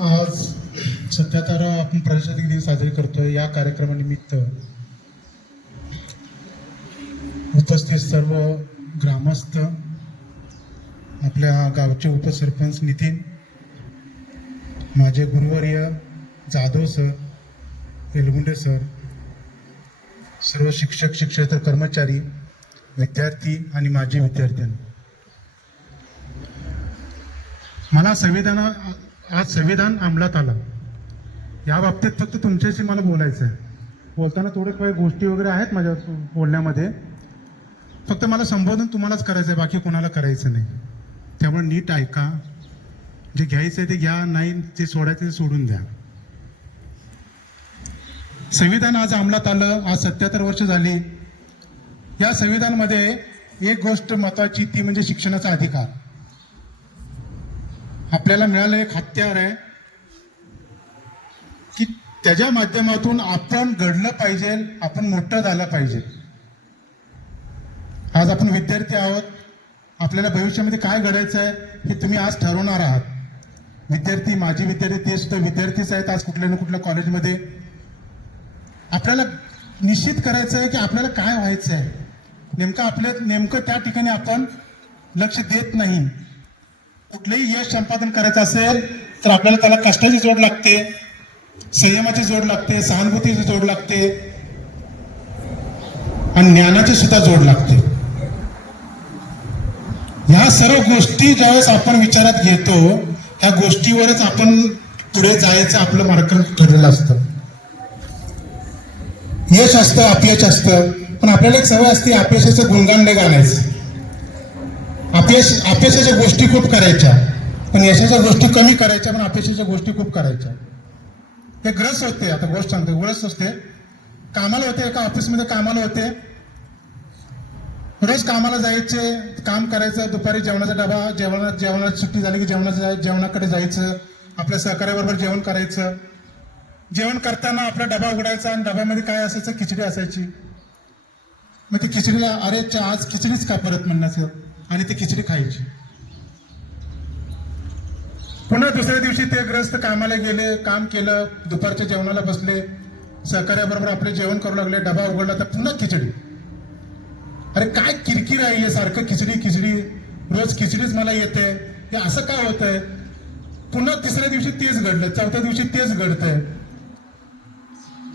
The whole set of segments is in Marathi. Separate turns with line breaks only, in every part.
आज सत्याहत्तर आपण प्रजासत्ताक दिन साजरे करतोय. या कार्यक्रमानिमित्त उपस्थित सर्व ग्रामस्थ आपल्या गावचे उपसरपंच नितीन माझे गुरुवर्य जाधव सर एलगुंडे सर सर्व शिक्षक शिक्षक कर्मचारी विद्यार्थी आणि माजी विद्यार्थ्यांनी. मला संविधाना आज संविधान अंमलात आलं. या बाबतीत फक्त तुमच्याशी मला बोलायचं आहे बोलताना थोडे काही गोष्टी वगैरे आहेत माझ्या बोलण्यामध्ये. फक्त मला संबोधन तुम्हालाच करायचं आहे बाकी कोणाला करायचं नाही. त्यामुळे नीट ऐका. जे घ्यायचं आहे ते घ्या नाही जे सोडायचं ते सोडून द्या. संविधान आज अंमलात आलं आज सत्याहत्तर वर्ष झाली. या संविधानमध्ये एक गोष्ट महत्वाची ती म्हणजे शिक्षणाचा अधिकार. आपल्याला मिळालं एक हत्यार आहे की त्याच्या माध्यमातून आपण घडलं पाहिजे आपण मोठं झालं पाहिजे. आज आपण विद्यार्थी आहोत आपल्याला भविष्यामध्ये काय घडायचं आहे हे तुम्ही आज ठरवणार आहात. विद्यार्थी माजी विद्यार्थी ते सुद्धा विद्यार्थीच आहेत आज कुठल्या ना कुठल्या कॉलेजमध्ये. आपल्याला निश्चित करायचं आहे की आपल्याला काय व्हायचं आहे नेमकं आपल्या नेमकं त्या ठिकाणी आपण लक्ष देत नाही. कुठलंही यश संपादन करायचं असेल तर आपल्याला त्याला कष्टाची जोड लागते संयमाची जोड लागते सहानुभूतीची जोड लागते आणि ज्ञानाची सुद्धा जोड लागते. ह्या सर्व गोष्टी ज्यावेळेस आपण विचारात घेतो ह्या गोष्टीवरच आपण पुढे जायचं आपलं मार्गक्रम ठरलेलं असतं. यश असतं अपयश असतं पण आपल्याला एक सवय असते अपयशाचं गुणगान नाही गाण्याचं. अपयश अपयशाच्या गोष्टी खूप करायच्या. पण यशाच्या गोष्टी कमी करायच्या पण अपयशाच्या गोष्टी खूप करायच्या. हे ग्रस होते आता गोष्ट सांगते ग्रस्त असते. कामाला होते एका ऑफिसमध्ये कामाला होते. रोज कामाला जायचे काम करायचं दुपारी जेवणाचा डबा जेवणा जेवणाची सुट्टी झाली की जेवणाचं जेवणाकडे जायचं आपल्या सहकार्याबरोबर जेवण करायचं. जेवण करताना आपला डबा उघडायचा आणि डब्यामध्ये काय असायचं? खिचडी असायची. मग ती खिचडी अरे आज खिचडीच का परत म्हणण्याचं आणि ती खिचडी खायची. पुन्हा दुसऱ्या दिवशी ते ग्रस्त कामाला गेले काम केलं दुपारच्या जेवणाला बसले. सहकार्याबरोबर आपले जेवण करू लागले डबा उघडला तर पुन्हा खिचडी. अरे काय किरकिर आहे हे सारखं खिचडी खिचडी. रोज खिचडीच मला येते. हे असं काय होतंय? पुन्हा तिसऱ्या दिवशी तेच घडलं चौथ्या दिवशी तेच घडतंय.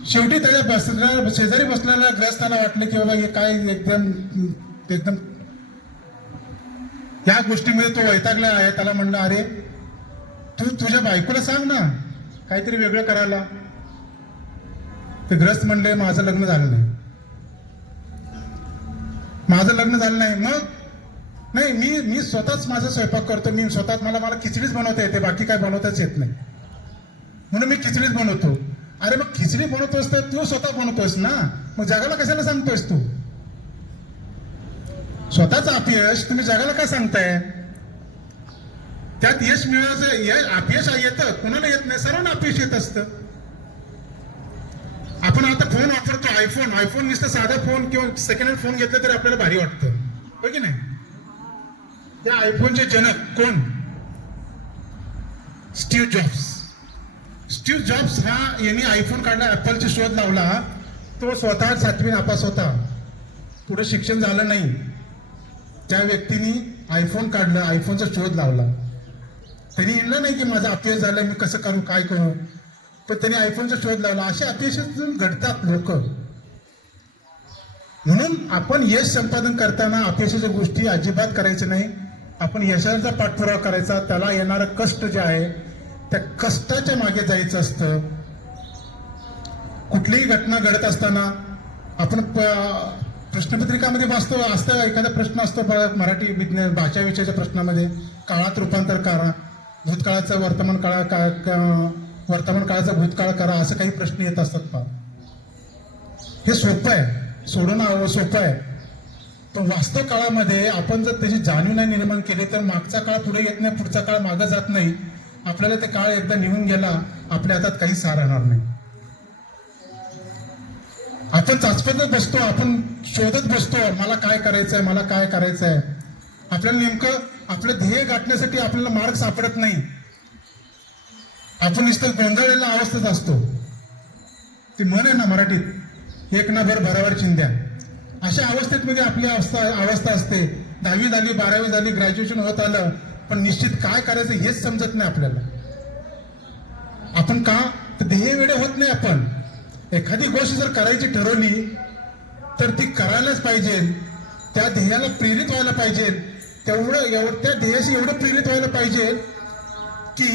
शेवटी त्याच्या बसल्या शेजारी बसलेल्या ग्रस्ताला वाटलं की बाबा हे काय एकदम एकदम या गोष्टीमध्ये तो वैतागला आहे. त्याला म्हणलं अरे तू तुझ्या बायकोला सांग ना काहीतरी वेगळं करायला. ते ग्रस्त म्हणले माझं लग्न झालं नाही. माझं लग्न झालं नाही. मग? नाही मी मी स्वतःच माझा स्वयंपाक करतो. मी स्वतःच मला मला खिचडीच बनवता येते. बाकी काय बनवताच येत नाही. म्हणून मी खिचडीच बनवतो. अरे मग खिचडी बनवतोस तर तू स्वतः बनवतोस ना? मग जगाला कशाला सांगतोयस तू? स्वतःच अपयश तुम्ही जगाला का सांगताय? त्यात यश मिळवायचं यश अपयश येतं कोणाला येत नाही सर्वांना अपयश येत असतं. आपण आता फोन वापरतो आयफोन आयफोन नुसतं साधा फोन किंवा सेकंड हँड फोन घेतला तरी आपल्याला भारी वाटतं. हो की नाही? त्या आयफोनचे जनक कोण? स्टीव्ह जॉब्स स्टीव्ह जॉब्स हा यांनी आयफोन काढला ऍपलचा शोध लावला. तो स्वतः सातवी नापास होता. पुढे शिक्षण झालं नाही. त्या व्यक्तीने आयफोन काढलं आयफोनचा शोध लावला. त्यांनी म्हणलं नाही की माझं अपयश झालं मी कसं करू काय करू? पण त्यांनी आयफोनचा शोध लावला. असे अपयशातून घडतात लोक. म्हणून आपण यश संपादन करताना अपयशाच्या गोष्टी अजिबात करायच्या नाही. आपण यशाचा पाठपुरावा करायचा त्याला येणारं कष्ट जे आहे त्या कष्टाच्या मागे जायचं असतं. कुठलीही घटना घडत असताना आपण प- प्रश्नपत्रिकामध्ये वाचतो असतं एखादा प्रश्न असतो मराठी विज्ञान भाषा विषयाच्या प्रश्नामध्ये काळात रूपांतर करा भूतकाळाचं वर्तमान काळा का का- वर्तमान काळाचा भूतकाळ करा असं काही प्रश्न येत असतात पहा. हे सोपं आहे. सोडवणं सोपं आहे. पण वास्तव काळामध्ये आपण जर त्याची जाणीव नाही निर्माण केली तर मागचा काळ पुढे येत नाही पुढचा काळ मागं जात नाही. आपल्याला ते काळ एकदा निघून गेला आपल्या हातात काही सार राहणार नाही. आपण चाचपतच बसतो आपण शोधत बसतो मला काय करायचंय मला काय करायचंय. आपल्याला नेमकं आपलं ध्येय गाठण्यासाठी आपल्याला मार्ग सापडत नाही. आपण नुसतं गोंधळलेला अवस्थेत असतो. ती म्हण आहे ना मराठीत? एक ना भर भरावर चिंध्या. अशा अवस्थेत मध्ये आपली अवस्था अवस्था असते. दहावी झाली बारावी झाली ग्रॅज्युएशन होत आलं पण निश्चित काय करायचं हेच समजत नाही आपल्याला. आपण का? तर ध्येय वेळे होत नाही आपण. एखादी गोष्ट जर करायची ठरवली तर ती करायलाच पाहिजे. त्या ध्येयाला प्रेरित व्हायला पाहिजे. तेवढं एवढं त्या ध्येयाशी एवढं प्रेरित व्हायला पाहिजे की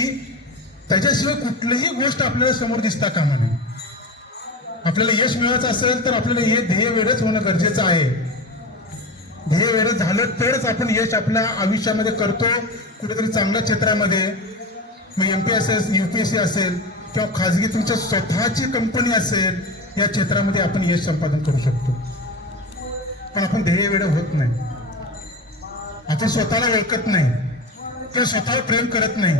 त्याच्याशिवाय कुठलीही गोष्ट आपल्याला समोर दिसता कामा नये. आपल्याला यश मिळवायचं असेल तर आपल्याला हे ध्येय वेळच होणं गरजेचं आहे. ध्येय वेळ झालं तरच आपण यश आपल्या आयुष्यामध्ये करतो कुठेतरी चांगल्या क्षेत्रामध्ये. मग M P S S U P S C असेल किंवा खाजगी तुमच्या स्वतःची कंपनी असेल या क्षेत्रामध्ये आपण यश संपादन करू शकतो. पण आपण ध्येय वेळ होत नाही. आपण स्वतःला ओळखत नाही. किंवा स्वतःवर प्रेम करत नाही.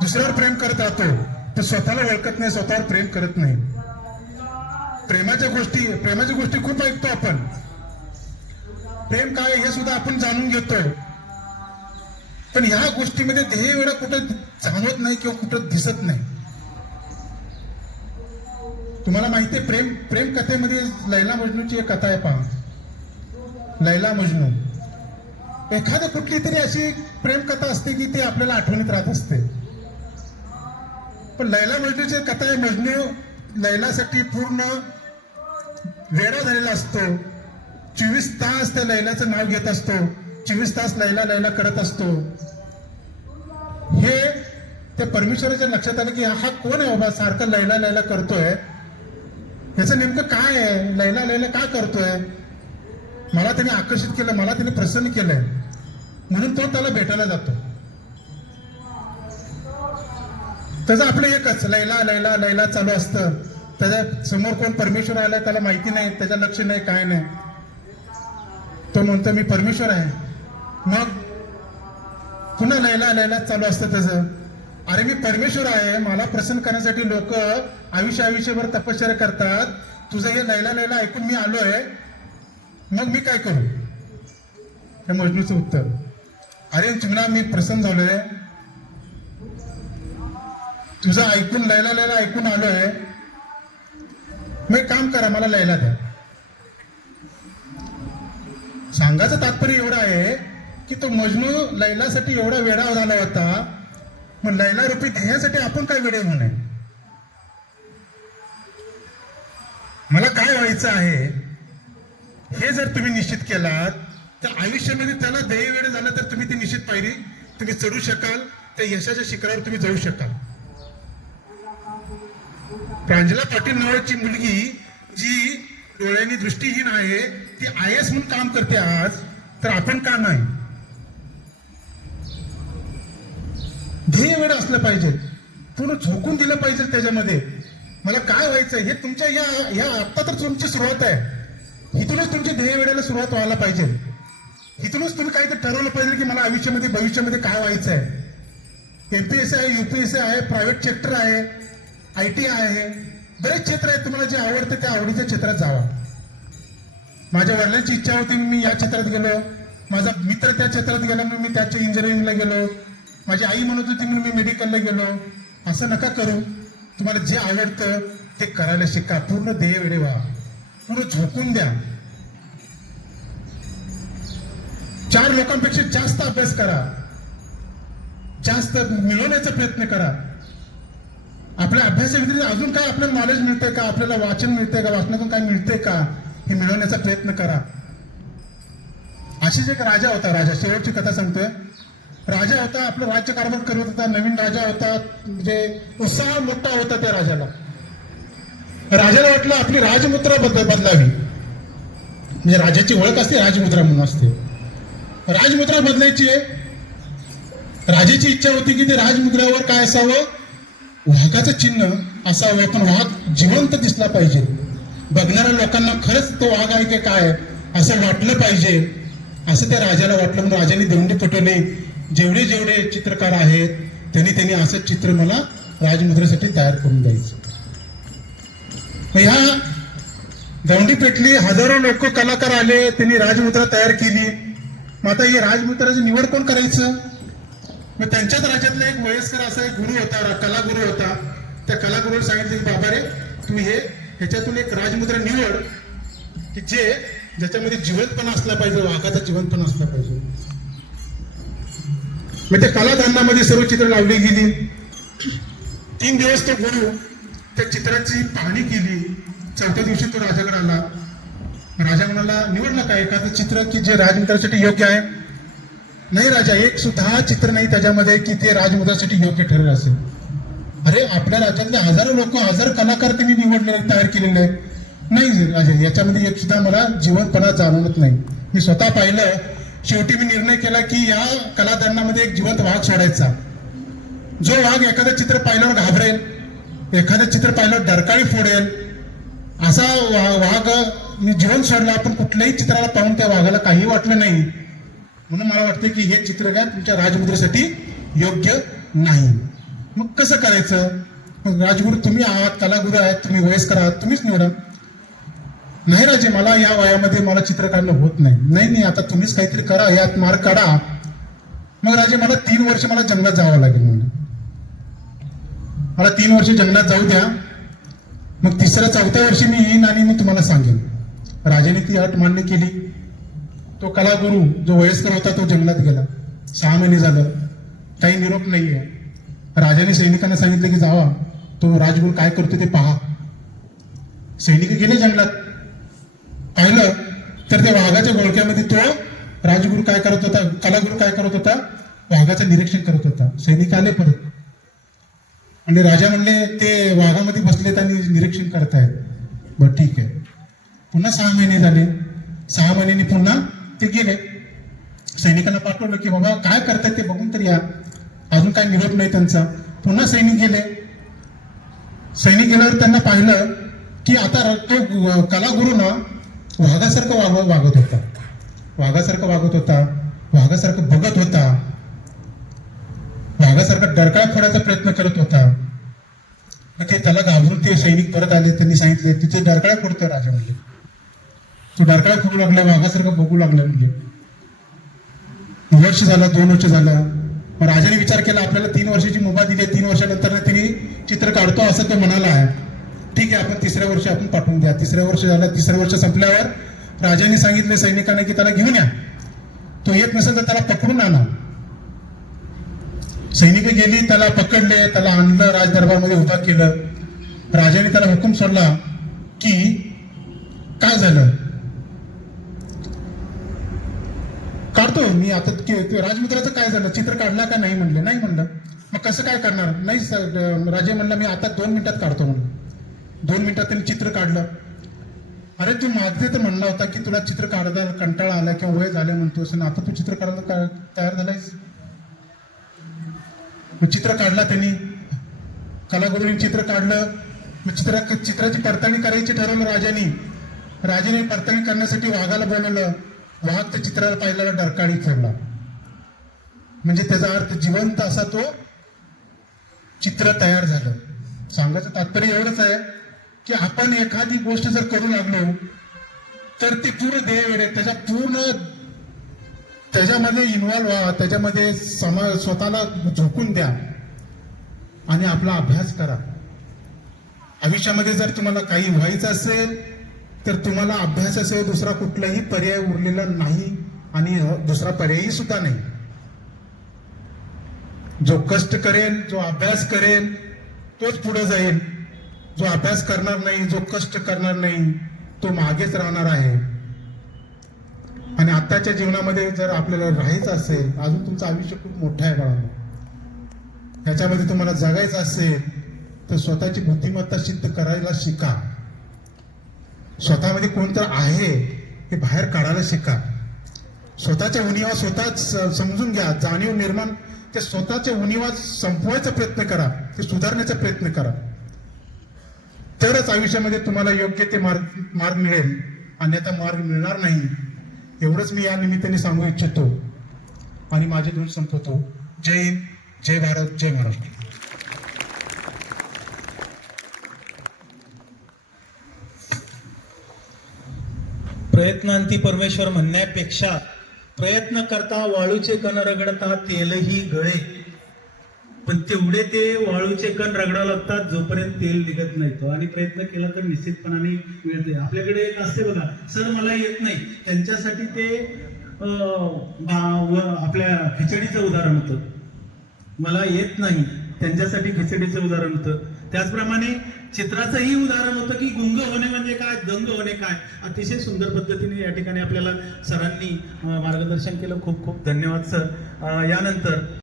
दुसऱ्यावर प्रेम करत राहतो तर स्वतःला ओळखत नाही स्वतःवर प्रेम करत नाही. प्रेमाच्या गोष्टी प्रेमाच्या गोष्टी खूप ऐकतो आपण. प्रेम काय हे सुद्धा आपण जाणून घेतो. पण ह्या गोष्टीमध्ये ध्येय वेळा कुठं जाणवत नाही किंवा कुठं दिसत नाही. तुम्हाला माहिती आहे प्रेम प्रेम कथेमध्ये लैला मजनूची एक कथा आहे पहा. लैला मजनू. एखादं कुठली तरी अशी प्रेम कथा असते की ती आपल्याला आठवणीत राहत असते. पण लैला मजनूची कथा आहे मजनू लैलासाठी पूर्ण वेडा झालेला असतो. चोवीस तास त्या लैलाचं नाव घेत असतो. चोवीस तास लैला लैला करत असतो. ते परमेश्वराच्या लक्षात आलं की हा कोण आहे बाबा सारखं लैला लैला करतोय. ह्याचं नेमकं काय आहे? लैला लैला का करतोय? मला त्याने आकर्षित केलं मला त्याने प्रसन्न केलंय. म्हणून तो त्याला भेटायला जातो. त्याचं आपलं एकच लैला लैला लैला चालू असतं. त्याच्यासमोर कोण परमेश्वर आलाय त्याला माहिती नाही त्याच्या लक्ष नाही काय नाही. तो म्हणतो मी परमेश्वर आहे. मग पुन्हा लैला लैला चालू असतं त्याचं. अरे मी परमेश्वर आहे मला प्रसन्न करण्यासाठी लोक आयुष्य आयुष्यभर तपश्चर्या करतात. तुझं हे लैला लैला ऐकून मी आलोय. मग मी काय करू? हे मजनूचं उत्तर. अरे चिमणा मी प्रसन्न झालोय. तुझं ऐकून लैला लैला ऐकून आलोय. मग एक काम करा मला लैला द्या. सांगायचं तात्पर्य एवढं आहे की तो मजनू लैलासाठी एवढा वेळा झाला होता. मग लैला रुपी ध्येयासाठी आपण काय वेळ होणे मला काय व्हायचं आहे? हे जर तुम्ही निश्चित केलात तर आयुष्यामध्ये त्याला ध्येय वेळ झालं तर तुम्ही ती निश्चित पायरी तुम्ही चढू शकाल त्या यशाच्या शिखरावर तुम्ही जाऊ शकाल. प्रांजला पाटील नावाची मुलगी जी डोळ्यांनी दृष्टीहीन आहे ती आय एस म्हणून काम करते आज तर आपण का नाही? ध्येय असलं पाहिजे. पूर्ण झोकून दिलं पाहिजे त्याच्यामध्ये. मला काय व्हायचं हे तुमच्या या या आत्ता तर तुमची सुरुवात आहे. इथूनच तुमच्या ध्येय वेळेला सुरुवात व्हायला पाहिजे. इथूनच तुम्ही काहीतरी ठरवलं पाहिजे की मला आयुष्यामध्ये भविष्यामध्ये काय व्हायचं आहे एमपीएससी आहे युपीएससी आहे प्रायव्हेट सेक्टर आहे आय टी आहे. बरेच क्षेत्र आहेत तुम्हाला जे आवडतं त्या आवडीच्या क्षेत्रात जावा. माझ्या वडिलांची इच्छा होती मी या क्षेत्रात गेलो. माझा मित्र त्या क्षेत्रात गेला मी त्याच्या इंजिनिअरिंगला गेलो. माझी आई म्हणत होती म्हणून मी मेडिकलला गेलो. असं नका करू. तुम्हाला जे आवडतं ते करायला शिका. पूर्ण ध्येय वेळे व्हा पूर्ण झोकून द्या. चार लोकांपेक्षा जास्त अभ्यास करा. जास्त मिळवण्याचा प्रयत्न करा. आपल्या अभ्यासाव्यतिरिक्त अजून काय आपल्याला नॉलेज मिळतंय का? आपल्याला वाचन मिळतंय का? वाचनातून काय मिळतंय का? हे मिळवण्याचा प्रयत्न करा. असेच एक राजा होता राजा. शेवटची कथा सांगतोय. राजा होता आपलं राज्य कारभार करत होता नवीन राजा होता म्हणजे उत्साह मोठा होता त्या राजाला. राजाला वाटलं आपली राजमुद्रा बदल बदलावी. म्हणजे राजाची ओळख असते राजमुद्रा म्हणून असते. राजमुद्रा बदलायची आहे. राजाची इच्छा होती की ते राजमुद्रावर काय असावं? वाघाचं चिन्ह असावं. पण वाघ जिवंत दिसला पाहिजे. बघणाऱ्या लोकांना खरंच तो वाघ आहे की काय असं वाटलं पाहिजे. असं त्या राजाला वाटलं. म्हणून राजाने दोंडी पटवले जेवढे जेवढे चित्रकार आहेत त्यांनी त्यांनी असं चित्र मला राजमुद्रेसाठी तयार करून द्यायचं. ह्या दौंडी पेटली हजारो लोक कलाकार आले त्यांनी राजमुद्रा तयार केली. मग आता ही राजमुद्राची निवड कोण करायचं? मग त्यांच्याच राज्यातला एक वयस्कर असा एक गुरु होता कलागुरु होता. त्या कलागुरूने सांगितलं की बाबा रे तू हे ह्याच्यातून एक राजमुद्रा निवड की जे ज्याच्यामध्ये जिवंतपणा असला पाहिजे वाघाचा जिवंतपणा असला पाहिजे. मग त्या कलादानामध्ये सर्व चित्र लावली गेली. तीन दिवस तो गुरु त्या चित्राची पाहणी केली. चौथ्या दिवशी तो राजाकडे आला. राजा म्हणाला निवडलं का एखादं चित्र की जे राजमुद्रासाठी योग्य आहे? नाही राजा एक सुद्धा चित्र नाही त्याच्यामध्ये की ते राजमुद्रासाठी योग्य ठरेल असेल अरे आपल्या राज्यातले हजारो लोक हजार कलाकार त्यांनी निवडलेले तयार केलेले आहेत. नाही राजा याच्यामध्ये एक सुद्धा मला जीवनपणा जाणवत नाही. मी स्वतः पाहिलं शेवटी मी निर्णय केला की या कलादानामध्ये एक जिवंत वाघ सोडायचा जो वाघ एखादं चित्र पाहिल्यावर घाबरेल एखादं चित्र पाहिल्यावर डरकाळी फोडेल असा वा- वाघ मी जीवन सोडला पण कुठल्याही चित्राला पाहून त्या वाघाला काही वाटलं नाही. म्हणून मला वाटतं की हे चित्र काय तुमच्या राजमुद्रेसाठी योग्य नाही. मग कसं करायचं? मग राजगुरू तुम्ही आहात कलागुरू आहात तुम्ही वयस्कर आहात तुम्हीच निवडा. नाही राजे मला या वयामध्ये मला चित्र काढणं होत नाही. नाही नाही आता तुम्हीच काहीतरी करा यात मार्ग काढा. मग राजे मला तीन वर्ष मला जंगलात जावं लागेल म्हणून मला तीन वर्ष जंगलात जाऊ द्या. मग तिसऱ्या चौथ्या वर्षी मी येईन आणि मी तुम्हाला सांगेन. राजाने ती अट मान्य केली. तो कलागुरू जो वयस्कर होता तो जंगलात गेला. सहा महिने झालं. काही निरोप नाहीये. राजाने सैनिकांना सांगितलं की जावा तो राजगुरू काय करतो ते पहा. सैनिक गेले जंगलात. पाहिलं तर त्या वाघाच्या गोळक्यामध्ये तो राजगुरू काय करत होता कलागुरू काय करत होता? वाघाचं निरीक्षण करत होता. सैनिक आले परत. आणि राजा म्हणले ते वाघामध्ये बसलेत आणि निरीक्षण करतायत. बरं ठीक आहे. पुन्हा सहा महिने झाले. सहा महिन्यांनी पुन्हा ते गेले. सैनिकांना पाठवलं की बाबा काय करतायत ते बघून तर या. अजून काय निरोप नाही त्यांचा. पुन्हा सैनिक गेले. सैनिक गेल्यावर त्यांना पाहिलं की आता तो गु- कलागुरू ना वाघासारखं वाग वागत होता. वाघासारखं वागत होता. वाघासारखं बघत होता. वाघासारखा डरकाळ फोडायचा प्रयत्न करत होता. ते त्याला घाबरून ते सैनिक परत आले त्यांनी सांगितले तिथे डरकाळा फोडतो राजा म्हणजे तो डरकाळा फोडू लागला वाघासारखं बघू लागला म्हणजे वर्ष झालं दोन वर्ष झालं. राजाने विचार केला आपल्याला तीन वर्षाची मुभा दिली आहे, तीन वर्षानंतर तिने चित्र काढतो असं तो म्हणाला आहे. ठीक आहे आपण तिसऱ्या वर्षी आपण पाठवून द्या. तिसऱ्या वर्ष झालं तिसरं वर्ष संपल्यावर राजाने सांगितले सैनिकांना की त्याला घेऊन या. तो येत नसेल तर त्याला पकडून आणा. सैनिक गेली त्याला पकडले त्याला आणलं राजदरबारमध्ये उभा केलं. राजाने त्याला हुकूम सोडला की काय झालं? काढतो मी आता ते- राजमुद्राचं काय झालं? चित्र काढला का नाही म्हणलं? नाही म्हणलं. मग कसं काय करणार नाही सर राजे म्हणलं मी आता दोन मिनिटात काढतो म्हणून. दोन मिनिटात त्यांनी चित्र काढलं. अरे तू मागते तर म्हणला होता की तुला चित्र काढायला कंटाळा आला किंवा वय झालं म्हणतोस आणि आता तू चित्र काढायला का- तयार झालायस? मग चित्र काढला त्यांनी. कलागुरूंनी चित्र काढलं. मग चित्र चित्राची पडताळणी करायची ठरवलं राजाने. राजाने पडताळणी करण्यासाठी वाघाला बनवलं वाघ त्या चित्राला पाहिल्याला डरकाळी ठेवला म्हणजे त्याचा अर्थ जिवंत असा तो चित्र तयार झालं. सांगायचं तात्पर्य एवढंच आहे. की आपण एखादी गोष्ट जर करू लागलो तर ती पूर्ण देय वेळे त्याच्या पूर्ण त्याच्यामध्ये इन्व्हॉल्व्ह व्हा त्याच्यामध्ये समा स्वतःला झोकून द्या आणि आपला अभ्यास करा. आयुष्यामध्ये जर तुम्हाला काही व्हायचं असेल तर तुम्हाला अभ्यासाशिवाय दुसरा कुठलाही पर्याय उरलेला नाही आणि दुसरा पर्यायही सुद्धा नाही. जो कष्ट करेल जो अभ्यास करेल तोच पुढे जाईल. जो अभ्यास करणार नाही जो कष्ट करणार नाही तो मागेच राहणार आहे. आणि आत्ताच्या जीवनामध्ये जर आपल्याला राहायचं असेल अजून तुमचं आयुष्य खूप मोठं आहे बाळांनो त्याच्यामध्ये तुम्हाला जगायचं असेल तर स्वतःची बुद्धिमत्ता सिद्ध करायला शिका. स्वतःमध्ये कोणतं आहे हे बाहेर काढायला शिका. स्वतःच्या उणीवा स्वतः समजून घ्या जाणीव निर्माण ते स्वतःच्या उणीवा संपवायचा प्रयत्न करा ते सुधारण्याचा प्रयत्न करा. तरच आयुष्यामध्ये तुम्हाला योग्य ते मार्ग मार्ग मिळेल. अन्यथा मार्ग मिळणार नाही. एवढंच मी या निमित्ताने सांगू इच्छितो. आणि माझे दोन संपवतो. जय हिंद जय भारत जय महाराष्ट्र.
प्रयत्नांती परमेश्वर म्हणण्यापेक्षा प्रयत्न करता वाळूचे कण रगडता तेलही गळे. पण तेवढे ते वाळूचे कण रगडावं लागतात जोपर्यंत तेल निघत नाही. तो आणि प्रयत्न केला तर निश्चितपणाने मिळते आपल्याकडे एक असते बघा सर मला येत नाही. त्यांच्यासाठी ते आपल्या खिचडीचं उदाहरण होतं. मला येत नाही. त्यांच्यासाठी खिचडीचं उदाहरण होतं. त्याचप्रमाणे चित्राचंही उदाहरण होतं की गुंग होणे म्हणजे काय दंग होणे काय? अतिशय सुंदर पद्धतीने या ठिकाणी आपल्याला सरांनी मार्गदर्शन केलं. खूप खूप धन्यवाद सर. यानंतर